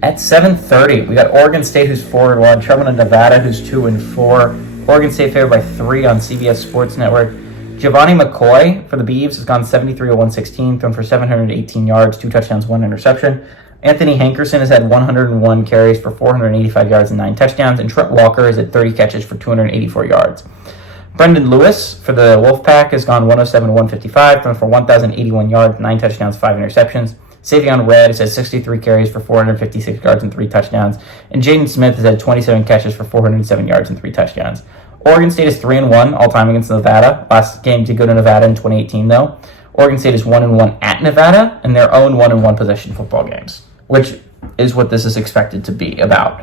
At 7:30, we got Oregon State, who's 4-1, traveling to Nevada, who's 2-4. Oregon State favored by 3 on CBS Sports Network. Giovanni McCoy for the Beavs has gone 73 of 116, thrown for 718 yards, 2 touchdowns, 1 interception. Anthony Hankerson has had 101 carries for 485 yards and 9 touchdowns, and Trent Walker has had 30 catches for 284 yards. Brendan Lewis for the Wolfpack has gone 107 of 155, thrown for 1,081 yards, 9 touchdowns, 5 interceptions. Savion Red has had 63 carries for 456 yards and 3 touchdowns. And Jaden Smith has had 27 catches for 407 yards and 3 touchdowns. Oregon State is 3-1 all-time against Nevada. Last game to go to Nevada in 2018, though. Oregon State is 1-1 at Nevada, and their own 1-1 possession football games, which is what this is expected to be about.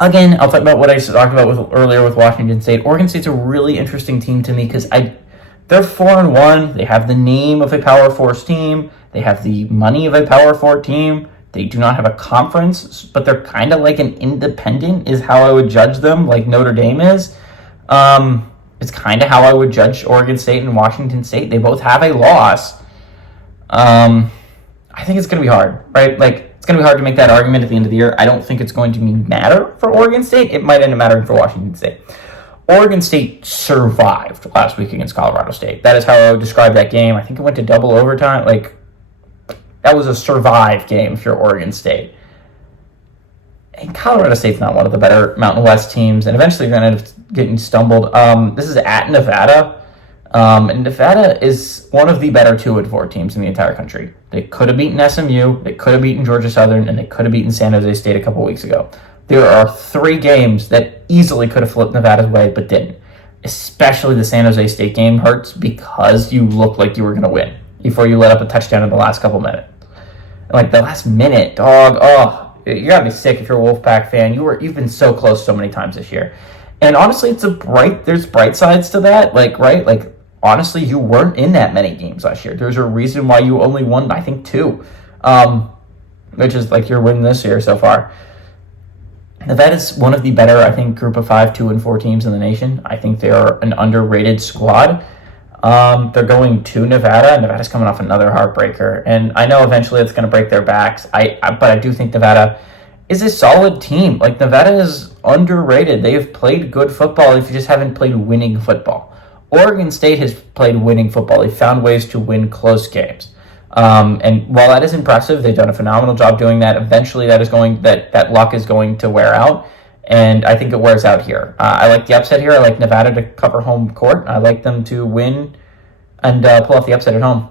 Again, I'll talk about what I talked about earlier with Washington State. Oregon State's a really interesting team to me because they're 4-1. They have the name of a Power 4 team. They have the money of a Power 4 team. They do not have a conference, but they're kind of like an independent is how I would judge them, like Notre Dame is. It's kind of how I would judge Oregon State and Washington State. They both have a loss. I think it's going to be hard, right? Like, it's going to be hard to make that argument at the end of the year. I don't think it's going to matter for Oregon State. It might end up mattering for Washington State. Oregon State survived last week against Colorado State. That is how I would describe that game. I think it went to double overtime. Like, that was a survive game if you're Oregon State. And Colorado State's not one of the better Mountain West teams, and eventually you're going to end up getting stumbled. This is at Nevada. And Nevada is one of the better 2-4 teams in the entire country. They could have beaten SMU, they could have beaten Georgia Southern, and they could have beaten San Jose State a couple weeks ago. There are 3 games that easily could have flipped Nevada's way, but didn't. Especially the San Jose State game hurts because you looked like you were going to win before you let up a touchdown in the last couple minutes. Like the last minute, dog, you gotta be sick if you're a Wolfpack fan. You've been so close so many times this year. And honestly, there's bright sides to that, like, right? Like, honestly, you weren't in that many games last year. There's a reason why you only won, I think, 2, which is like your win this year so far. Nevada's one of the better, I think, group of 5 2-4 teams in the nation. I think they are an underrated squad. They're going to Nevada. Nevada's coming off another heartbreaker, and I know eventually it's going to break their backs. But I do think Nevada is a solid team. Like, Nevada is underrated. They have played good football if you just haven't played winning football. Oregon State has played winning football. They've found ways to win close games. And while that is impressive, they've done a phenomenal job doing that. Eventually, that luck is going to wear out, and I think it wears out here. I like the upset here. I like Nevada to cover home court. I like them to win and pull off the upset at home.